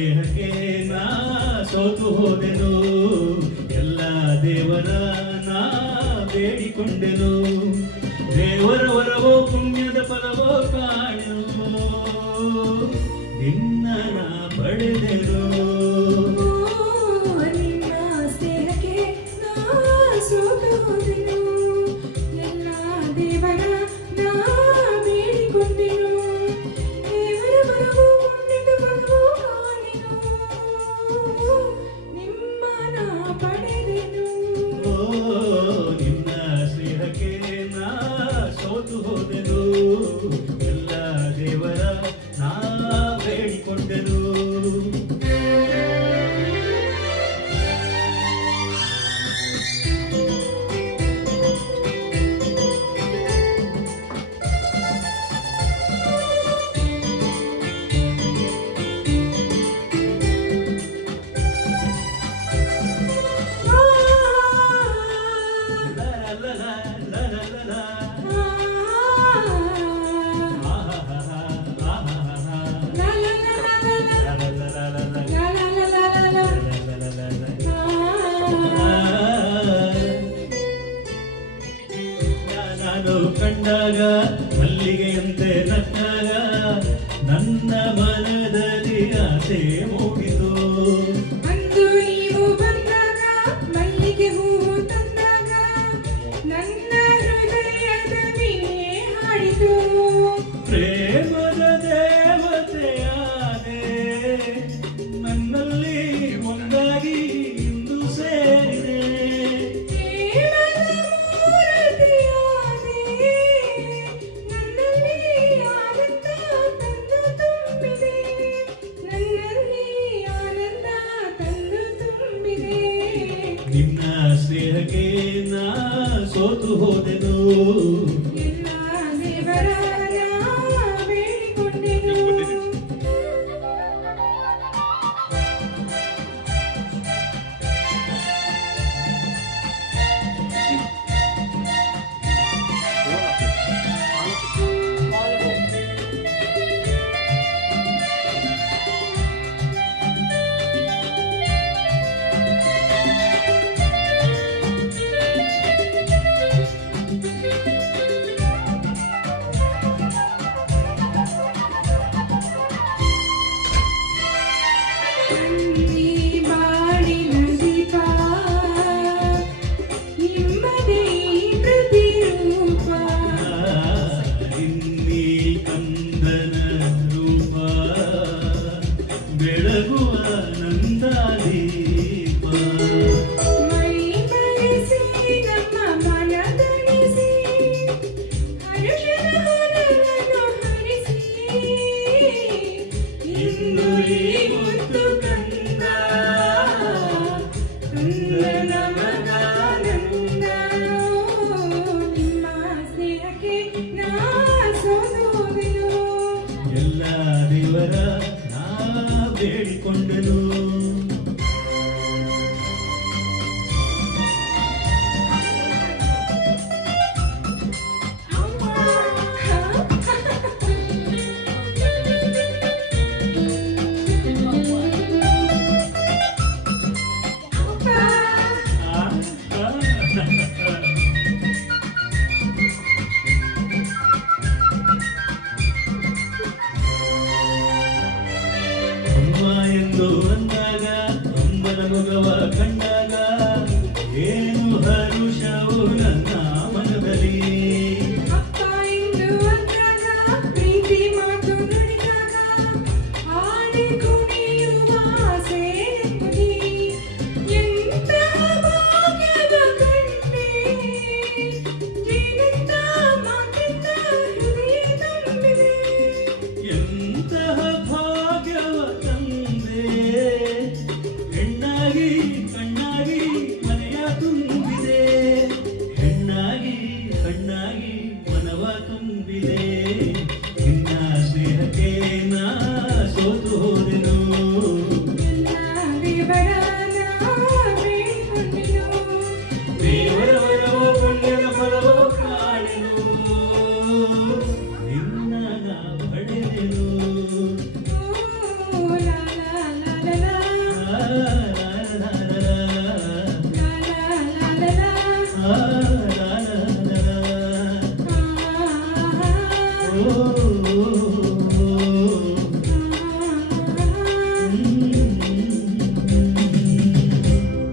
ಸ್ನೇಹಕ್ಕೆ ನಾ ಸೋತು ಹೋದೆನು, ಎಲ್ಲ ದೇವರ ನಾ ಬೇಡಿಕೊಂಡೆನು, ದೇವರ ವರವೋ ಪುಣ್ಯದ ಫಲವೋ ಕಾಣೆನು, ನಿನ್ನ ನಾ ಪಡೆದೆನು. ನಿನ್ನ ಸ್ನೇಹಕ್ಕೆ ನಾ ಸೋತು ಹೋದೆನು, ಎಲ್ಲ ದೇವರ ನಾ ಬೇಡಿಕೊಂಡೆನು, ದೇವರ ವರವೋ ಪುಣ್ಯದ ಫಲವೋ ಕಾಣೆನು, ನಿಮ್ಮ ನಾ ಪಡೆದೆನು. ನಿನ್ನ ಸ್ನೇಹಕ್ಕೆ ನಾ ಸೋತು ಹೋದೆನು, ಎಲ್ಲ ದೇವರ ನಾ ಬೇಡಿಕೊಂಡೆನು. ನಾನು ಕಂಡಾಗ ಮಲ್ಲಿಗೆಯಂತೆ ನಕ್ಕಾಗ ನನ್ನ ಮನದಲ್ಲಿ ಆಸೆ ಮೂಡಿತು, ಅಂದು ನೀವು ಬಂದಾಗ ಮಲ್ಲಿಗೆ ಹೂವು ತಂದಾಗ ನನ್ನ ಹೃದಯದ ವೀಣೆ ಹಾಡಿತು, ಪ್ರೇಮದ ದೇವತೆಯಾದೆ ನನ್ನಲ್ಲಿ ಒಂದಾಗಿ ಇಂದು ಸೇರಿದೆ, ಪ್ರೇಮದ ಮೂರ್ತಿಯಾದೆ ನನ್ನಲ್ಲಿ ಆನಂದ ತಂದು ತುಂಬಿದೆ, ನನ್ನಲ್ಲಿ ಆನಂದ ತಂದು ತುಂಬಿದೆ. ನಿನ್ನ ಸ್ನೇಹಕ್ಕೆ ನಾ ಸೋತು ಹೋದೆನು,